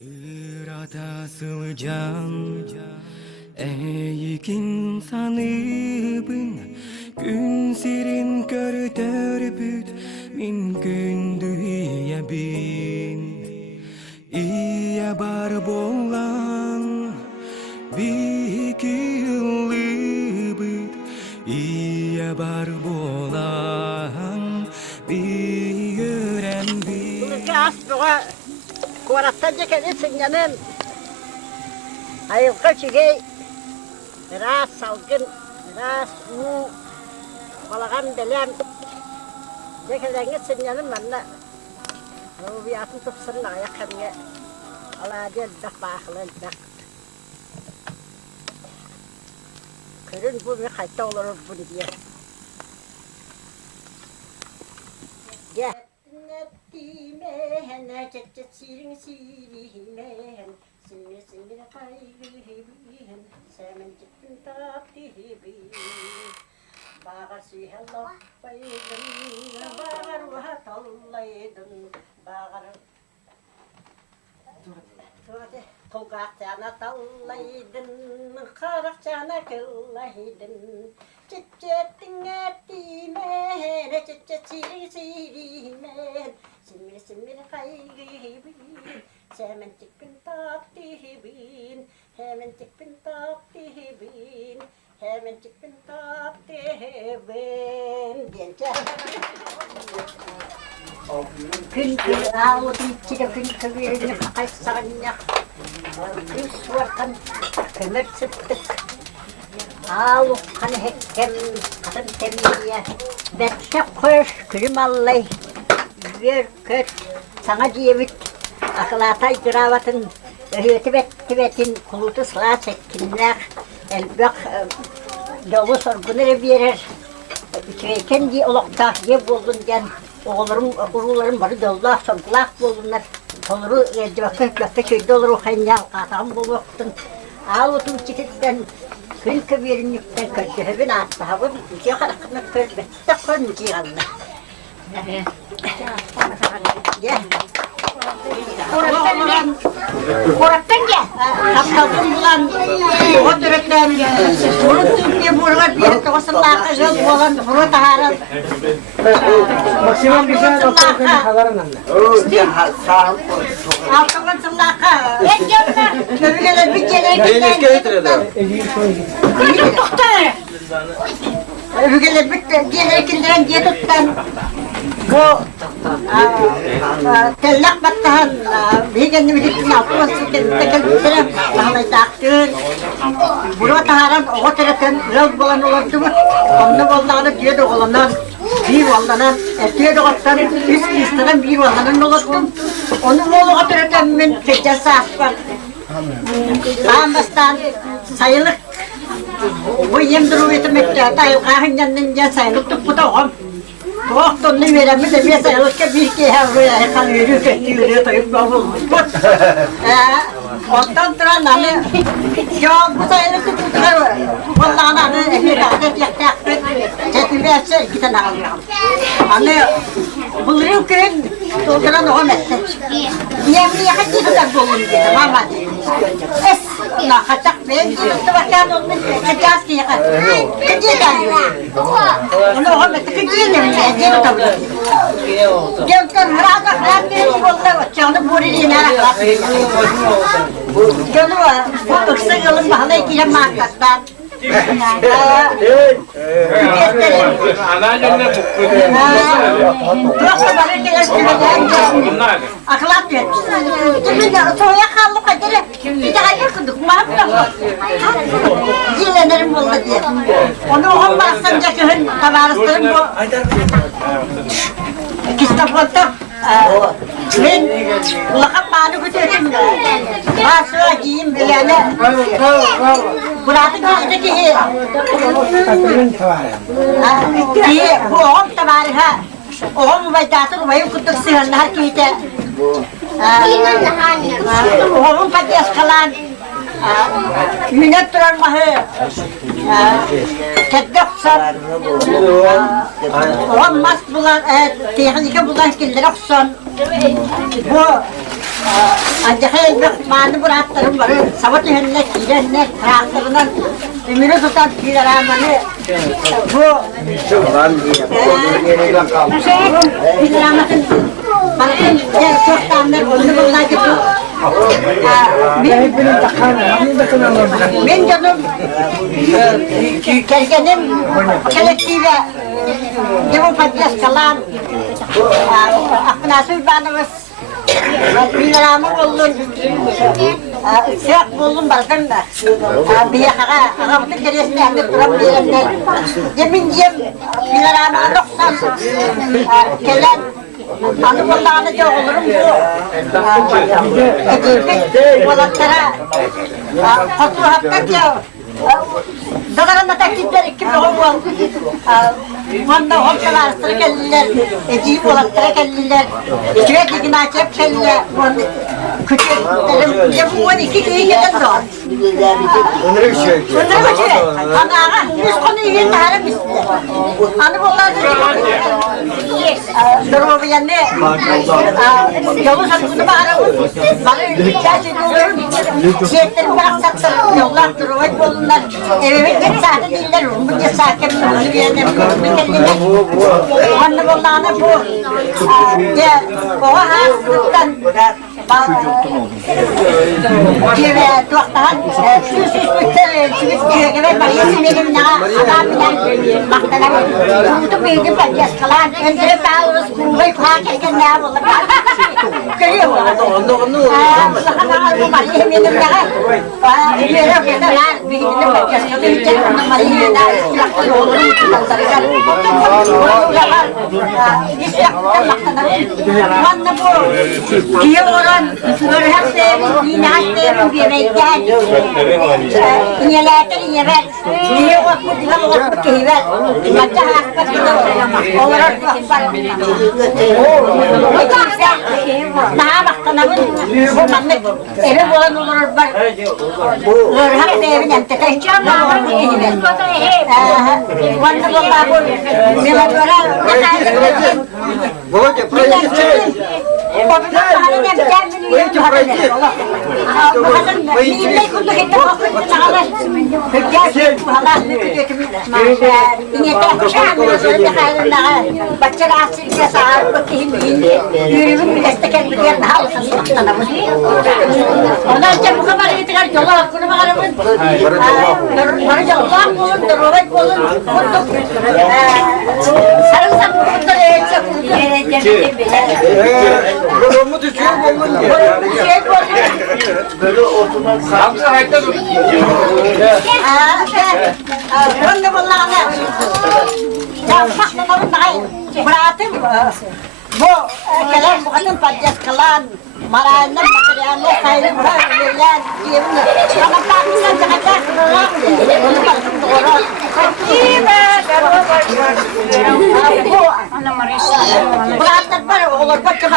Irada sılcan Eykin sanıbın Gün sirin körtörpüt Min gündüye bin İye bar bolan Bir yıllıbıt İye bar bolan Bir gören bir Kuvaratacak edesin yanın. Ayılka çiğey. Biraz salgın, biraz mu. Balagan belem. Cekeden gitsin yanın bana. O bir atın tutsun ayak kange. Allah diye dak bağlı dak. Körün bu bir kayıtta olur bunu diye. Gel. Mehen, cecet sirin sirimen, sinir kaygıhibin, semen cidden taptihibin. Bağır sihalla baydın, bağır vahat allaydın, bağır. Tolgaq cana tallaydın, qaraq cana kıllaydın. Cecettin ettimen, cecet sirin sirimen, simir kaygıhibin, semen cidden taptihibin, hemen cidden taptihibin, hemen cidden taptihibin. Gün ağladın içine gün kıvırını kaysağınyak. Gün suarkan kömür sıktık. Ağlıkan hekkem kadın temmiye. Bette koş külüm allay. Bir köt sana diyemit. Akılatay kravatın. Öhüyeti betin kulutu sıla çekkinler. Elbak dolu sorgunları verir. İçerken diye olakta ye buldun gen. Oğullarım barı dollar, sorgulak bulunlar. Olur, bakı köyde olur o kanyal, katam buluktun. Al otum çititten, gün kıvırın yükten köşehebin attı. Hava bir şey karakmak körbe, de körmüci yanına. Gel. Korattan gel. Kapkaldım bulan, o türekten, unuttum diye buralar bir yere toğasınlar, kızıl bulan, bunu taharan. Maksimum bir şey doktor haberin anne. Altından sınlaka. Köylüler bir gelirken. Köylü doktor. Köylüler bir gelirken diye tuttan. Bu tellak battahan bir kendimi gittin altına sıkın tekelbisine sağlayı taktın. Bunu taharan o taraftan röv bulan olurdu mu? Onu bollarını diye de olanlar bir vallanan, diye de olsan üst üstünden bir vallanan olurdum. Onu bolu o taraftan ben seçer saat var. Bağımızdan sayılık. Bu yemduru etemekte tayılkağın yanından sayılıktık bu da oğum. Doğuktan ne veremez de bir sayılıkta bir ki havluya yakan yürüyüp ettiğiyle tayıp babulmuş. Ondan sonra nane, ya bu sayılıkta tutar var. Vallahi nane bir adet yaktak, çetimlerse iki tane alıyorum. Anne, bulurum köyün dolduran oğum etti. Yemliye kaçı kadar dolun dedim ama es, nakacak ben gülüktü bakan onun kıcaz ki yakar. Kıcıdan onu oğum etti, kıcıyla bile ediyor tabi. Gelken hıraga hırak bir kolla canı buriliğine arak. Canı var, bu ıksa yolun bahane ikile markattan. Anneannemle mutlu. Yoksa bana geliştirmeden akıllat vermiş. Şimdi soğuya kallı kadere bir daha yakındık. Mahmut Zilelerim oldu diye. Onu oğum basınca köyün tabarıstırım bu. Kistafon'da ben lakap bağını götürdüm. Basığa giyeyim bilene. Burat'ın yüzündeki bu oğum tabarı ha. Oğum vaydatın vayım kutuk sığınlar kiyde. Oğum patyas kalan. Minnet duran mahı. Kedoksan. Oğum mas bulan, teknika bulan kildiroksan. Bu Ancak elbet mağını bıraklarım var. Sabah hennek, gidennek, traktöründen ümünü tutan filer amanı. Bu filer amanın bakın çok tanrı onu bunlar gibi. Ben canım kergenim kolektife Devo Padres kalan Aknasıl banımız Bilaramı buldum Sıyak buldum bakın da Bir yakağa Ağabeyde keresine hem de duram diyelimler Yemin diyem Bilaramı anoksan Kelen Anı bullağını da olurum bu Edildik Olatlara Kotu haftaca Dağlarında takipler 2010 oldu. Vanda homsalar sıra geldiler. Eciyip olatlara geldiler. Sürekli günahçep geldiler. Küçüklerim. Ya bu 12 iyi gelen zor. Onları mı şey? Ana biz konu iyi tarım istiyor. Anı bunlar da durumu yanne. Yolu satını bağırım. Bana gerçi doğru. Şehitlerim bırak satsın. Yollar durumu bulunlar. Evime git zaten diller. Bu cesaketim onu bir yerine bir kendine. Anne bunlarına bu. Ya oha hastalıktan. Gibi tuaktahan. Süs bütler. Süs gibi bariyesi benim daha. Adam bilen. Baktalar. Tutup yedim ben yaskalan. Öndürüp bağırız. Kuvayı kuhakken ne yapalım. Görüyor musun? Onu. Bakın bariyesi benim daha. Ümere okuyatalar. Bir gidip ben yaskalan. Onu bariyesi daha. İstilaktan olur. Anne bu. Diye olan. Görhep sevim. İnat sevim. Bir renkler. İnyelerden inyeler. Diye okut. Diye okut. Keyver. Maca hakkında olarak bakar. Bu kimse daha baktanamın bu manlık eve olan olur var. Görhep sevim. Entekan var. Wanda ko bago. Mila dora. Babacığım, projesi. Kolumu düşüyor buldun ki. Böyle oturmak. Hamza ayakta dur. Wanda vallahi. Ya saklanalım daha. Bırakın. Bu kelam bu kadın pacas kalan. Marayla materyallo sayılır verilen diyelim. Ama takımdan çıkacak kılarak bunu bakın doğru. Bu ana marisa. Bu hatta var olur bakın.